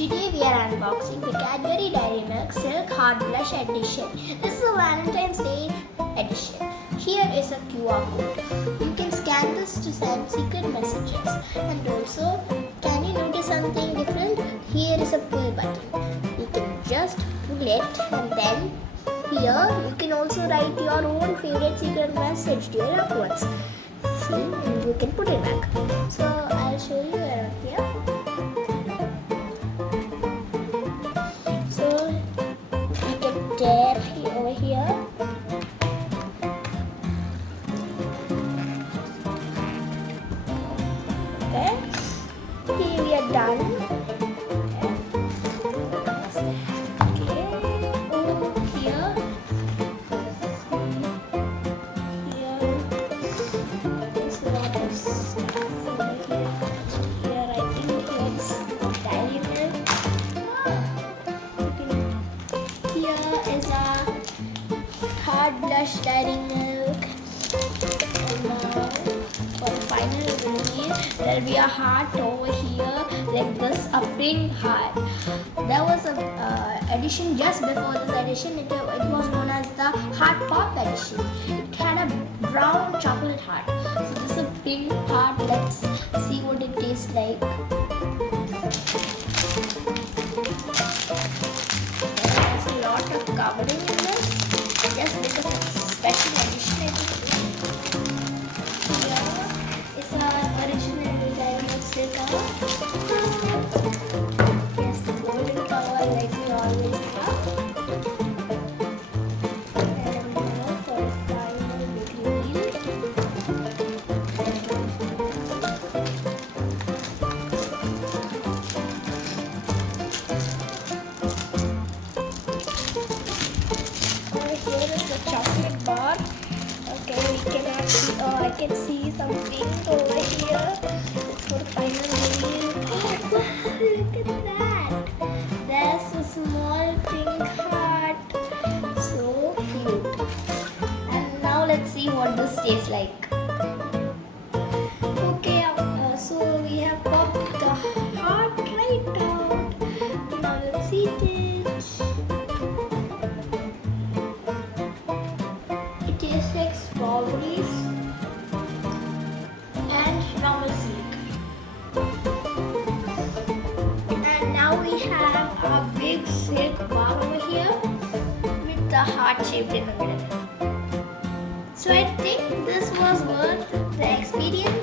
Today we are unboxing the Cadbury Dairy Milk Silk Hard Blush Edition. This is a Valentine's Day edition. Here is a QR code. You can scan this to send secret messages. And also, can you notice something different? Here is a pull button. You can just pull it, and then here you can also write your own favorite secret message to your loved ones. See, and you can put it back. So I'll show you around here. There over here. Okay, here we are done. Okay, over here, there's a lot of stuff over here. Here I think it's dairy milk. Here is a hard blush dairy milk. And now for the final reveal, there will be a heart over here like this, a pink heart. There was a edition just before this edition. It was known as the Heart Pop edition. It had a brown chocolate heart. So this is a pink heart. Let's see what it tastes like. There's a lot of covering in this, just because it's special edition, I think. Here is our original Dairy Milk Silk cover. Yes, the golden cover like we always have. And now for the final big reveal. Here is the chocolate bar. Okay, we cannot see. Oh, I can see some pink over here. It's for the final reveal. Oh, wow, look at that. There's a small pink heart. So cute. And now let's see what this tastes like. Okay, so we have popped the heart right out. Now let's eat it. It tastes like strawberries and normal silk. And now we have a big silk bar over here with the heart shaped in the middle. So I think this was worth the experience.